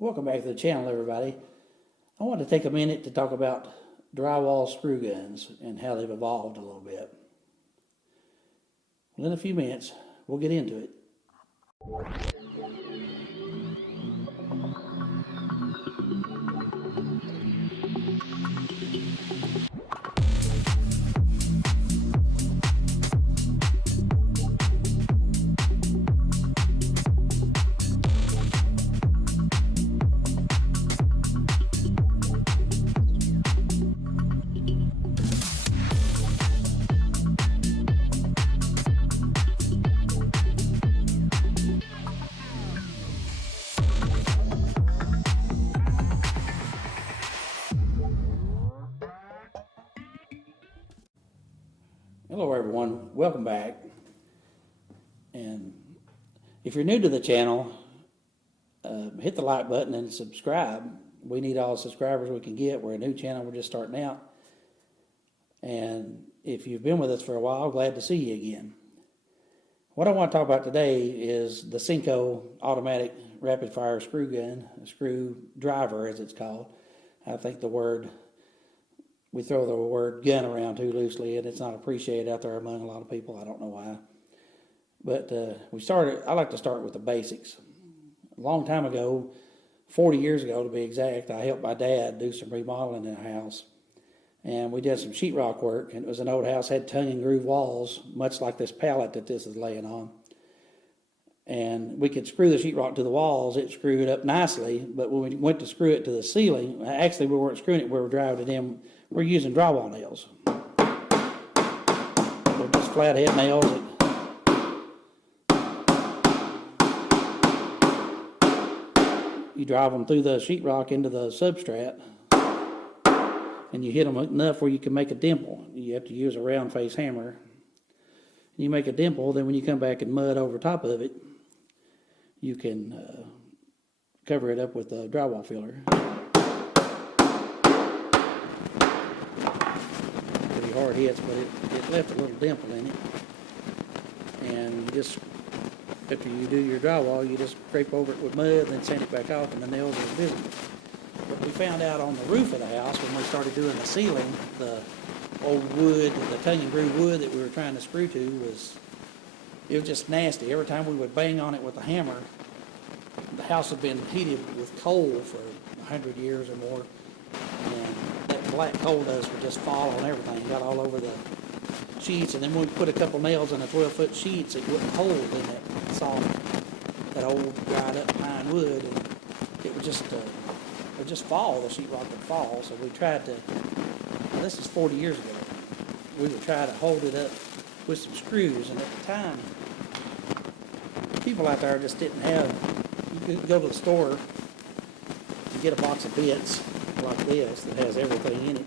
Welcome back to the channel, everybody. I want to take a minute to talk about drywall screw guns and how they've evolved a little bit. Well, in a few minutes, we'll get into it. Hello everyone, welcome back. And if you're new to the channel, hit the like button and subscribe. We need all the subscribers we can get. We're a new channel, we're just starting out. And if you've been with us for a while, glad to see you again. What I want to talk about today is the Senco automatic rapid fire screw gun, a screw driver as it's called. I think we throw the word gun around too loosely, and it's not appreciated out there among a lot of people. I don't know why. But I like to start with the basics. A long time ago, 40 years ago to be exact, I helped my dad do some remodeling in a house. And we did some sheetrock work, and it was an old house, had tongue and groove walls, much like this pallet that this is laying on. And we could screw the sheetrock to the walls. It screwed up nicely, but when we went to screw it to the ceiling, actually we weren't screwing it, we were driving it in. We're using drywall nails. They're just flathead nails. You drive them through the sheetrock into the substrate, and you hit them enough where you can make a dimple. You have to use a round face hammer. You make a dimple, then when you come back and mud over top of it, you can cover it up with a drywall filler. Pretty hard hits, but it left a little dimple in it. And you just, after you do your drywall, you just scrape over it with mud and then sand it back off, and the nails are visible. But we found out on the roof of the house when we started doing the ceiling, the old wood, the tongue and groove wood that we were trying to screw to was just nasty. Every time we would bang on it with a hammer, the house had been heated with coal for 100 years or more, and that black coal dust would just fall on everything, got all over the sheets. And then when we put a couple nails in a 12-foot sheets, it wouldn't hold in that soft, that old dried up pine wood, and it would just fall. The sheetrock would fall. So we tried to. Now this is 40 years ago. We would try to hold it up with some screws, and at the time, people out there just didn't have. You could go to the store and get a box of bits like this that has everything in it.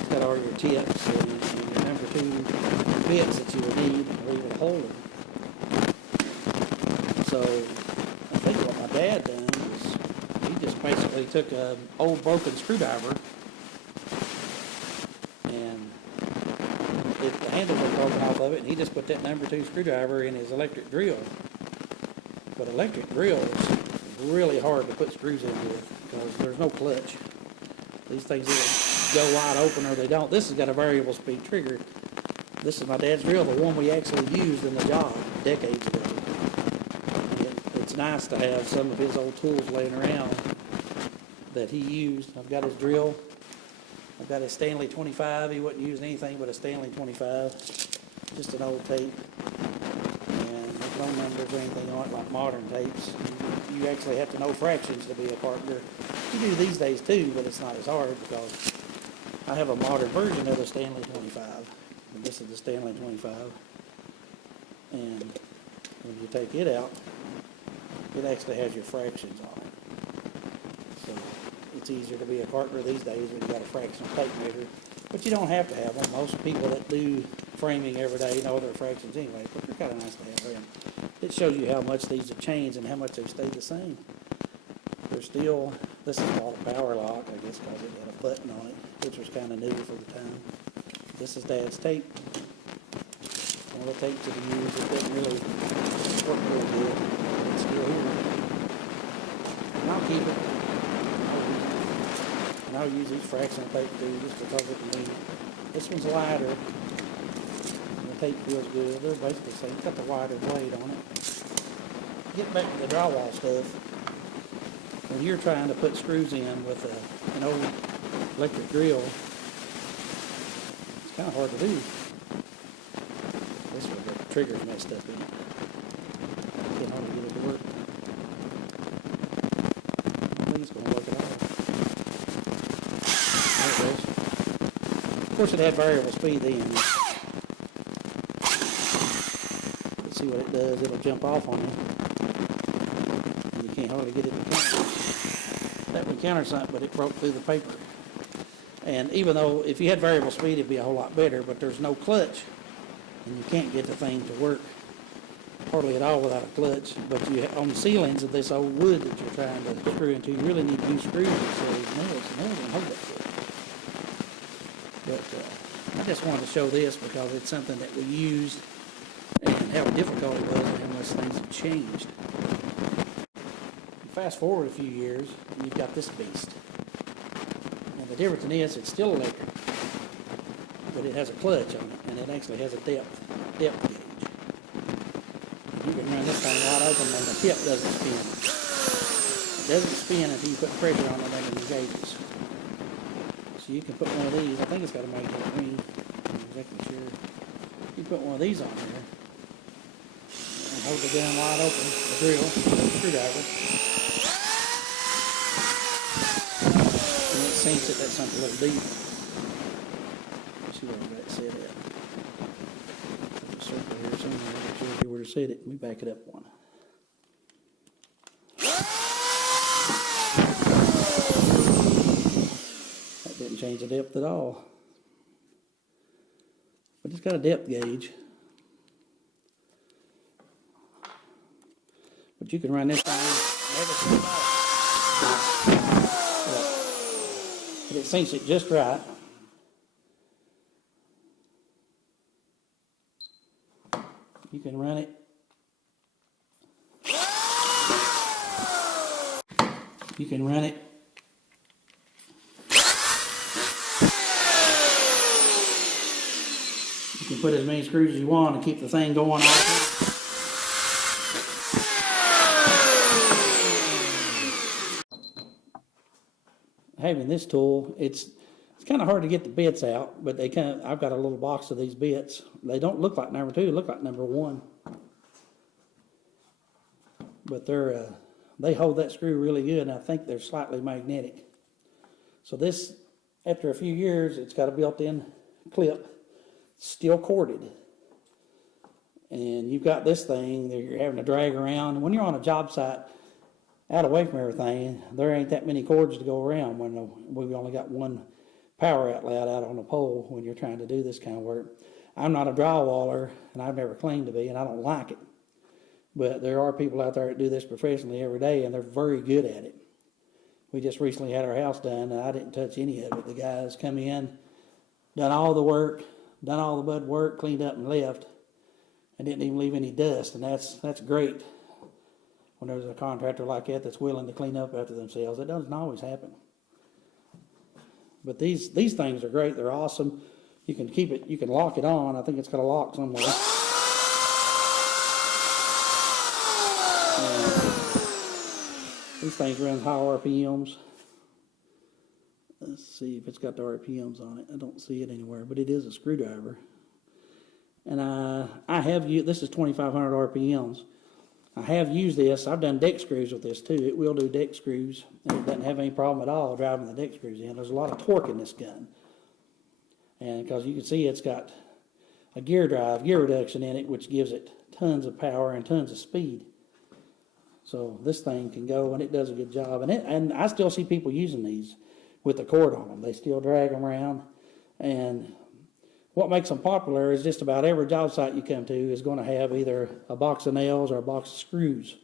It's got all your tips and your number 2 bits that you would need to be able to hold them. So I think what my dad done was he just basically took an old broken screwdriver, and the handle was broken off of it, and he just put that number 2 screwdriver in his electric drill. But electric drills are really hard to put screws in with because there's no clutch. These things either go wide open or they don't. This has got a variable speed trigger. This is my dad's drill, the one we actually used in the job decades ago. It's nice to have some of his old tools laying around that he used. I've got his drill. I've got his Stanley 25. He wasn't using anything but a Stanley 25. Just an old tape. No numbers or anything on it like modern tapes. You actually have to know fractions to be a carpenter. You do these days too, but it's not as hard because I have a modern version of the Stanley 25. And this is the Stanley 25. And when you take it out, it actually has your fractions on it. So it's easier to be a carpenter these days when you got a fractional tape measure. But you don't have to have them. Most people that do framing every day know their fractions anyway, but they're kind of nice to have them. It shows you how much these have changed and how much they've stayed the same. They're still, this is called a power lock, I guess, because it had a button on it, which was kind of new for the time. This is Dad's tape. One of the tapes that he used, it didn't really work real good. It's still here. And I'll keep it. And I'll use these fractional tape too, just because it can be. This one's lighter. The tape feels good. They're basically the same. It's got the wider blade on it. Get back to the drywall stuff. When you're trying to put screws in with an old electric drill, it's kind of hard to do. This one, the trigger's messed up in it. I can't hardly get it to work. I don't think it's going to work at all. There it goes. Of course, it had variable speed then. Let's see what it does. It'll jump off on you. And you can't hardly get it to counter. That would counter something, but it broke through the paper. And even though if you had variable speed, it'd be a whole lot better, but there's no clutch. And you can't get the thing to work hardly at all without a clutch. But you, on the ceilings of this old wood that you're trying to screw into, you really need new screws instead of these nails. The nails don't hold that good. But I just wanted to show this because it's something that we used and how difficult it was and how much things have changed. Fast forward a few years, and you've got this beast. And the difference in this, it's still electric, but it has a clutch on it, and it actually has a depth gauge. You can run this thing wide open, and the tip doesn't spin. It doesn't spin until you put pressure on it under the gauges. So you can put one of these. I think it's got a magnetic ring. I'm not exactly sure. You put one of these on there, and hold the gun wide open, the drill, the screwdriver. Sinks it, that sunk a little deep. Let's see where I've got it set at. There's a circle here somewhere. It shows you where to set it. Let me back it up one. That didn't change the depth at all. But it's got a depth gauge. But you can run this thing, never see it off. But it sinks it just right. You can run it. You can run it. You can put as many screws as you want to keep the thing going all the time. Having this tool, it's kind of hard to get the bits out, but I've got a little box of these bits. They don't look like number 2, they look like number 1. But they hold that screw really good, and I think they're slightly magnetic. So this, after a few years, it's got a built-in clip, still corded. And you've got this thing that you're having to drag around. When you're on a job site, out away from everything, there ain't that many cords to go around when we've only got one power outlet out on the pole when you're trying to do this kind of work. I'm not a drywaller, and I've never claimed to be, and I don't like it. But there are people out there that do this professionally every day, and they're very good at it. We just recently had our house done, and I didn't touch any of it. The guys come in, done all the work, done all the mud work, cleaned up and left, and didn't even leave any dust, and that's great. When there's a contractor like that that's willing to clean up after themselves. It doesn't always happen. But these things are great. They're awesome. You can keep it, you can lock it on. I think it's got a lock somewhere. These things run high RPMs. Let's see if it's got the RPMs on it. I don't see it anywhere, but it is a screwdriver. And I have used, this is 2,500 RPMs. I have used this. I've done deck screws with this too. It will do deck screws, and it doesn't have any problem at all driving the deck screws in. There's a lot of torque in this gun. And because you can see it's got a gear reduction in it, which gives it tons of power and tons of speed. So this thing can go, and it does a good job. And I still see people using these with the cord on them. They still drag them around. And what makes them popular is just about every job site you come to is going to have either a box of nails or a box of screws.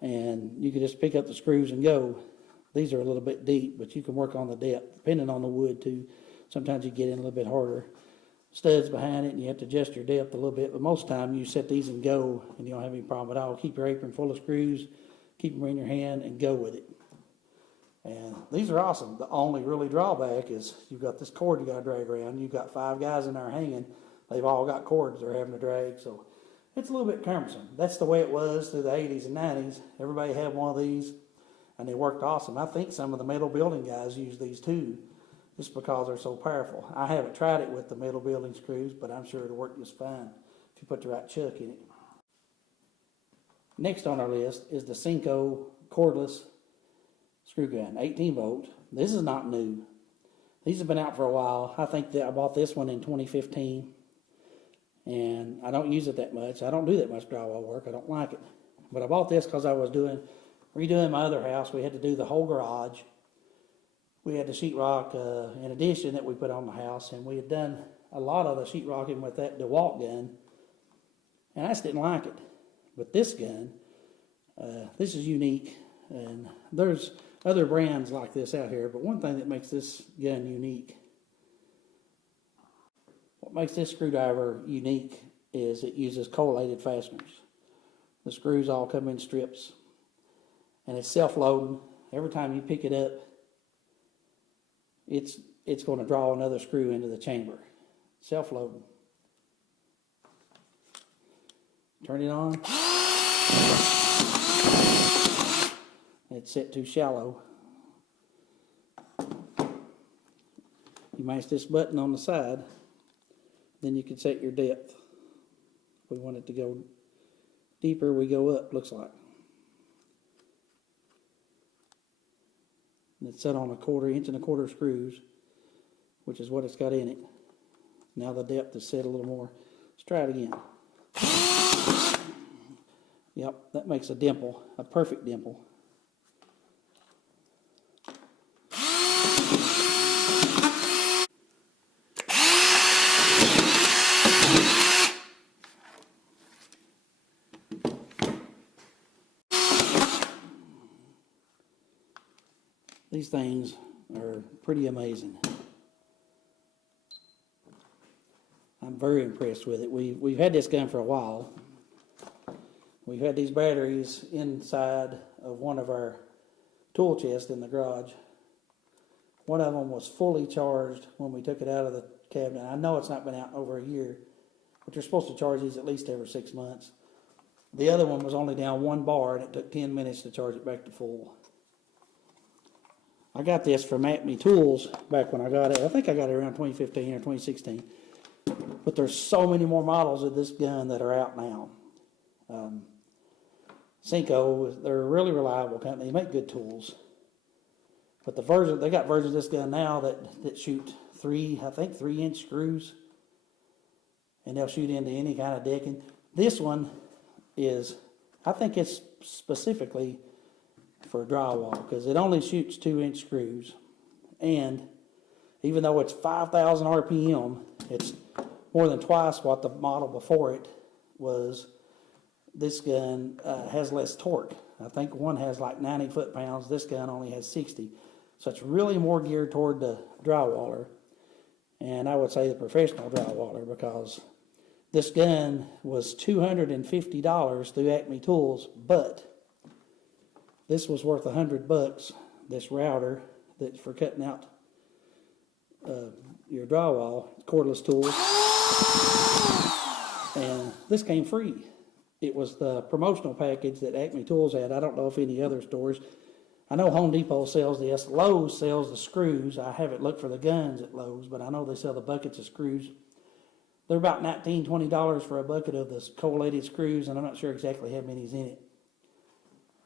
And you can just pick up the screws and go. These are a little bit deep, but you can work on the depth, depending on the wood too. Sometimes you get in a little bit harder. Studs behind it, and you have to adjust your depth a little bit, but most of the time you set these and go, and you don't have any problem at all. Keep your apron full of screws, keep them in your hand, and go with it. And these are awesome. The only really drawback is you've got this cord you got to drag around. You've got 5 guys in there hanging. They've all got cords they're having to drag, so it's a little bit cumbersome. That's the way it was through the 80s and 90s. Everybody had one of these, and they worked awesome. I think some of the metal building guys use these too, just because they're so powerful. I haven't tried it with the metal building screws, but I'm sure it'll work just fine if you put the right chuck in it. Next on our list is the Senco cordless screw gun, 18 volt. This is not new. These have been out for a while. I think that I bought this one in 2015, and I don't use it that much. I don't do that much drywall work. I don't like it. But I bought this because I was redoing my other house. We had to do the whole garage. We had the sheetrock in addition that we put on the house, and we had done a lot of the sheetrocking with that DeWalt gun, and I just didn't like it. But this gun, this is unique, and there's other brands like this out here, but one thing that makes this gun unique, what makes this screwdriver unique is it uses collated fasteners. The screws all come in strips, and it's self-loading. Every time you pick it up, it's going to draw another screw into the chamber. Self-loading. Turn it on. It's set too shallow. You mash this button on the side, then you can set your depth. If we want it to go deeper, we go up, looks like. And it's set on 1/4 inch and 1/4 screws, which is what it's got in it. Now the depth is set a little more. Let's try it again. Yep, that makes a dimple, a perfect dimple. These things are pretty amazing. I'm very impressed with it. We've had this gun for a while. We've had these batteries inside of one of our tool chests in the garage. One of them was fully charged when we took it out of the cabinet. I know it's not been out over a year, but you're supposed to charge these at least every 6 months. The other one was only down 1 bar, and it took 10 minutes to charge it back to full. I got this from Acme Tools back when I got it. I think I got it around 2015 or 2016. But there's so many more models of this gun that are out now. Senco, they're a really reliable company. They make good tools. But they got versions of this gun now that shoot 3-inch screws. And they'll shoot into any kind of decking. This one is, I think it's specifically for drywall, because it only shoots 2-inch screws, and even though it's 5,000 RPM, it's more than twice what the model before it was. This gun has less torque. I think one has like 90 foot-pounds. This gun only has 60, so it's really more geared toward the drywaller, and I would say the professional drywaller, because this gun was $250 through Acme Tools, but this was worth $100, this router that's for cutting out your drywall, cordless tools. And this came free. It was the promotional package that Acme Tools had. I don't know if any other stores. I know Home Depot sells this. Lowe's sells the screws. I haven't looked for the guns at Lowe's, but I know they sell the buckets of screws. They're about $19, $20 for a bucket of the collated screws, and I'm not sure exactly how many's in it.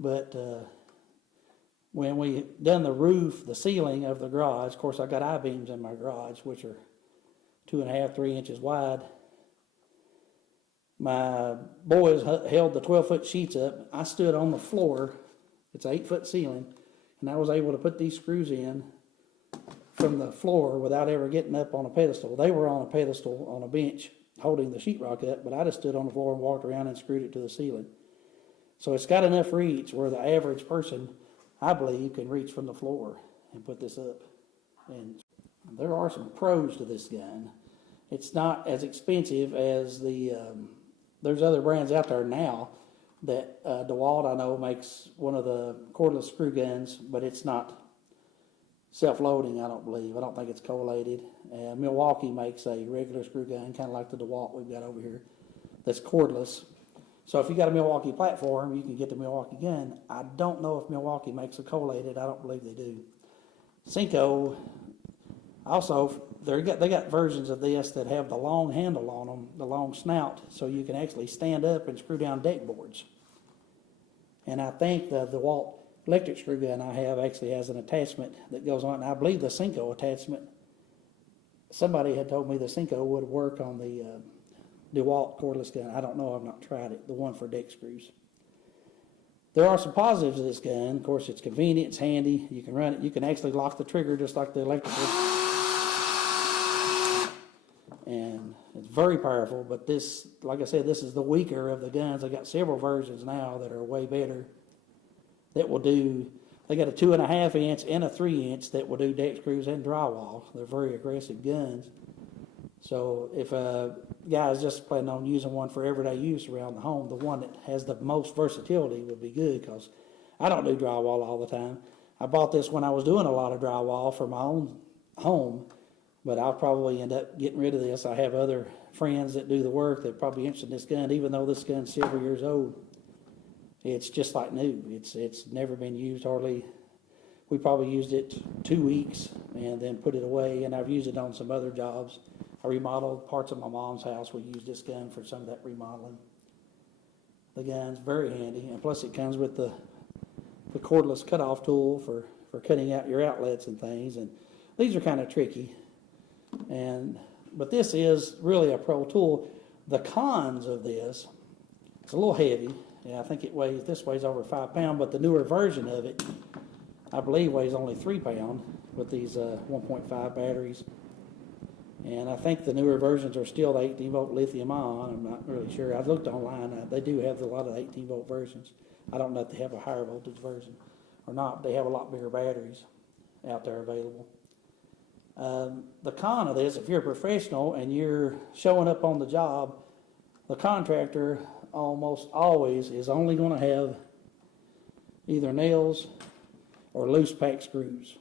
But when we done the roof, the ceiling of the garage, of course I got I-beams in my garage, which are 2.5, 3 inches wide. My boys held the 12-foot sheets up. I stood on the floor. It's an 8-foot ceiling, and I was able to put these screws in from the floor without ever getting up on a pedestal. They were on a pedestal on a bench holding the sheetrock up, but I just stood on the floor and walked around and screwed it to the ceiling. So it's got enough reach where the average person, I believe, can reach from the floor and put this up. And there are some pros to this gun. It's not as expensive as there's other brands out there now, that DeWalt, I know, makes one of the cordless screw guns, but it's not self-loading, I don't believe. I don't think it's collated. Milwaukee makes a regular screw gun, kind of like the DeWalt we've got over here, that's cordless. So if you got a Milwaukee platform, you can get the Milwaukee gun. I don't know if Milwaukee makes a collated. I don't believe they do. Senco, also, they got versions of this that have the long handle on them, the long snout, so you can actually stand up and screw down deck boards. And I think the DeWalt electric screw gun I have actually has an attachment that goes on, and I believe the Senco attachment, somebody had told me the Senco would work on the DeWalt cordless gun. I don't know, I've not tried it, the one for deck screws. There are some positives of this gun. Of course, it's convenient, it's handy, you can run it, you can actually lock the trigger just like the electrical. And it's very powerful, but this, like I said, this is the weaker of the guns. I got several versions now that are way better that will do, they got a 2.5 inch and a 3 inch that will do deck screws and drywall. They're very aggressive guns. So if a guy is just planning on using one for everyday use around the home, the one that has the most versatility would be good, because I don't do drywall all the time. I bought this when I was doing a lot of drywall for my own home, but I'll probably end up getting rid of this. I have other friends that do the work that probably interested in this gun, even though this gun's several years old. It's just like new. It's never been used hardly. We probably used it 2 weeks and then put it away, and I've used it on some other jobs. I remodeled parts of my mom's house. We used this gun for some of that remodeling. The gun's very handy, and plus it comes with the cordless cutoff tool for cutting out your outlets and things, and these are kind of tricky. But this is really a pro tool. The cons of this, it's a little heavy. Yeah, I think this weighs over 5 pounds, but the newer version of it, I believe, weighs only 3 pounds with these 1.5 batteries. And I think the newer versions are still the 18-volt lithium ion. I'm not really sure. I've looked online. They do have a lot of 18-volt versions. I don't know if they have a higher voltage version or not. They have a lot bigger batteries out there available. The con of this, if you're a professional and you're showing up on the job, the contractor almost always is only going to have either nails or loose pack screws.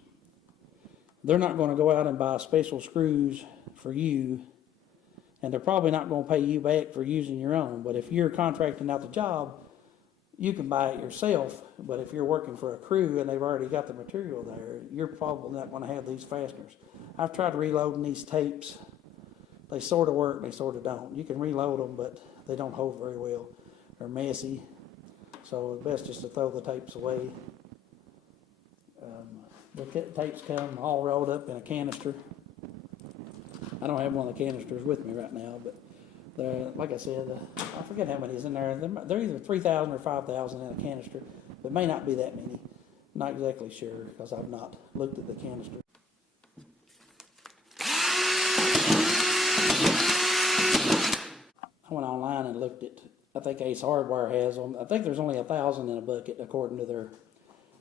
They're not going to go out and buy special screws for you, and they're probably not going to pay you back for using your own. But if you're contracting out the job, you can buy it yourself. But if you're working for a crew and they've already got the material there, you're probably not going to have these fasteners. I've tried reloading these tapes. They sort of work, they sort of don't. You can reload them, but they don't hold very well. They're messy, so it's best just to throw the tapes away. The tapes come all rolled up in a canister. I don't have one of the canisters with me right now, but like I said, I forget how many is in there. They're either 3,000 or 5,000 in a canister, but may not be that many. I'm not exactly sure because I've not looked at the canister. I went online and looked at, I think Ace Hardware has them. I think there's only 1,000 in a bucket according to their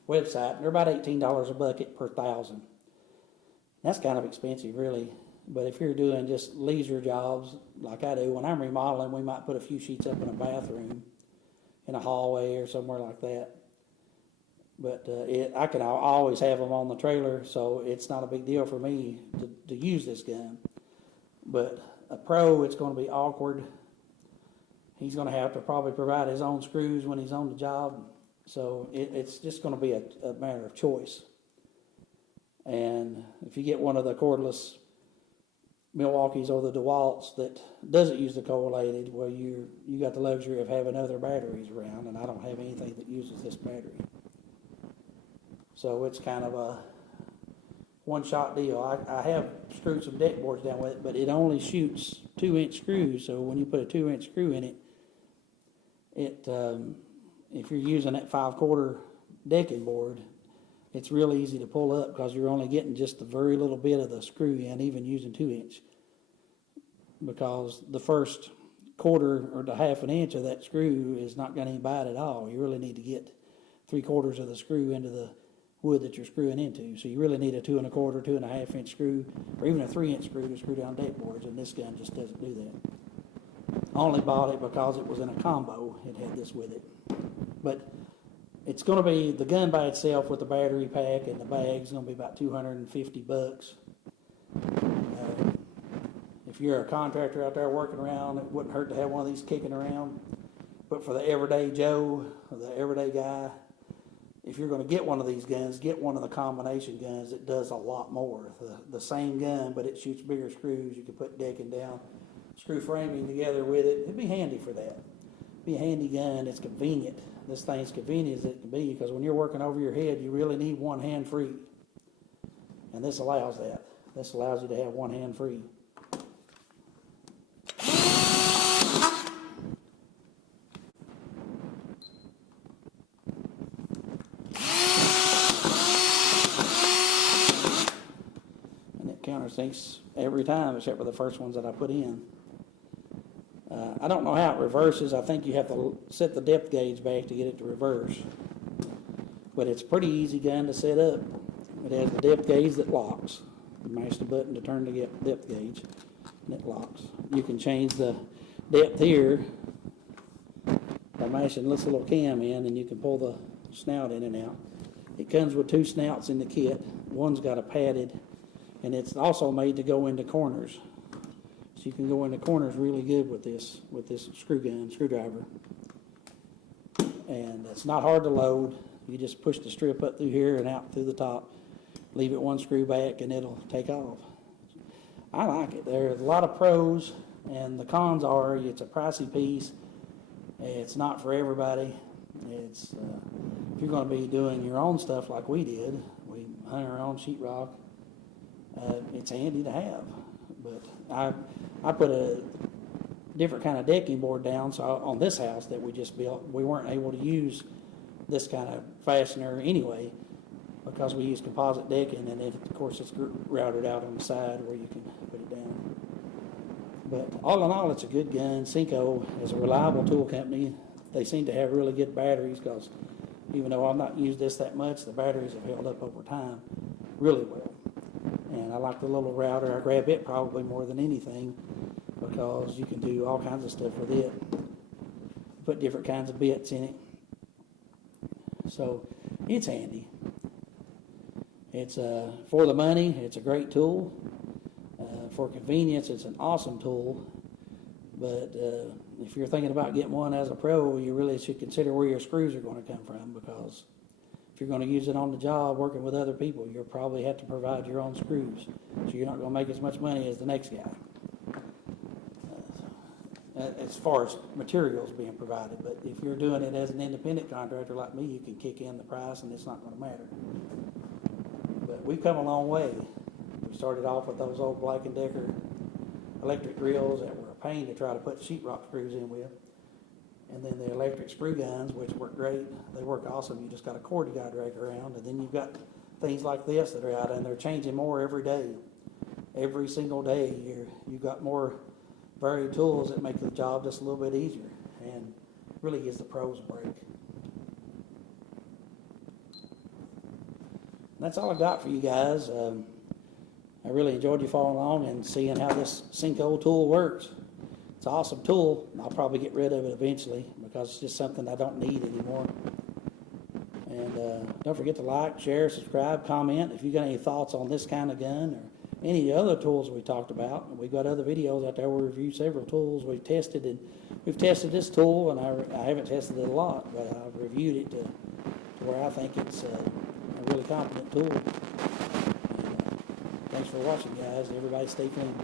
website. They're about $18 a bucket per 1,000. That's kind of expensive, really. But if you're doing just leisure jobs like I do, when I'm remodeling, we might put a few sheets up in a bathroom, in a hallway or somewhere like that. But I can always have them on the trailer, so it's not a big deal for me to use this gun. But a pro, it's going to be awkward. He's going to have to probably provide his own screws when he's on the job. So it's just going to be a matter of choice. And if you get one of the cordless Milwaukees or the DeWalts that doesn't use the collated, well, you got the luxury of having other batteries around, and I don't have anything that uses this battery. So it's kind of a one-shot deal. I have screwed some deck boards down with it, but it only shoots 2-inch screws, so when you put a 2-inch screw in it, if you're using that 5/4 decking board, it's real easy to pull up because you're only getting just a very little bit of the screw in, even using 2-inch. Because the first quarter or the half an inch of that screw is not going to bite at all. You really need to get 3/4 of the screw into the wood that you're screwing into. So you really need a 2 1/4, 2.5 inch screw, or even a 3-inch screw to screw down deck boards, and this gun just doesn't do that. I only bought it because it was in a combo. It had this with it. But it's going to be, the gun by itself with the battery pack and the bag's going to be about $250. If you're a contractor out there working around, it wouldn't hurt to have one of these kicking around. But for the everyday Joe, or the everyday guy, if you're going to get one of these guns, get one of the combination guns that does a lot more. The same gun, but it shoots bigger screws. You can put decking down, screw framing together with it. It'd be handy for that. It'd be a handy gun. It's convenient. This thing's convenient as it can be, because when you're working over your head, you really need one hand free. And this allows that. This allows you to have one hand free. Countersinks every time except for the first ones that I put in. I don't know how it reverses. I think you have to set the depth gauge back to get it to reverse. But it's a pretty easy gun to set up. It has the depth gauge that locks. You mash the button to turn the depth gauge and it locks. You can change the depth here by mashing this little cam in, and you can pull the snout in and out. It comes with 2 snouts in the kit. One's got a padded, and it's also made to go into corners. So you can go into corners really good with this screwdriver. And it's not hard to load. You just push the strip up through here and out through the top. Leave it 1 screw back and it'll take off. I like it. There's a lot of pros, and the cons are it's a pricey piece. It's not for everybody. It's if you're going to be doing your own stuff like we did, we hung our own sheetrock. It's handy to have, but I put a different kind of decking board down. So on this house that we just built, we weren't able to use this kind of fastener anyway, because we use composite decking, and it, of course, it's routed out on the side where you can put it down. But all in all, it's a good gun. Senco is a reliable tool company. They seem to have really good batteries, because even though I've not used this that much, the batteries have held up over time really well. And I like the little router. I grab it probably more than anything, because you can do all kinds of stuff with it. Put different kinds of bits in it. So it's handy. It's for the money, it's a great tool. For convenience, it's an awesome tool. But if you're thinking about getting one as a pro, you really should consider where your screws are going to come from, because if you're going to use it on the job working with other people, you'll probably have to provide your own screws. So you're not going to make as much money as the next guy. As far as materials being provided. But if you're doing it as an independent contractor like me, you can kick in the price and it's not going to matter. But we've come a long way. We started off with those old Black & Decker electric drills that were a pain to try to put sheetrock screws in with. And then the electric screw guns, which work great. They work awesome. You just got a cord you got to drag around. And then you've got things like this that are out, and they're changing more every day. Every single day, you've got more varied tools that make the job just a little bit easier, and really gives the pros a break. That's all I got for you guys. I really enjoyed you following along and seeing how this Senco tool works. It's an awesome tool. I'll probably get rid of it eventually, because it's just something I don't need anymore. And don't forget to like, share, subscribe, comment. If you got any thoughts on this kind of gun or any other tools we talked about. We've got other videos out there where we review several tools we've tested, and we've tested this tool, and I haven't tested it a lot, but I've reviewed it to where I think it's a really competent tool. And, thanks for watching, guys. Everybody stay clean.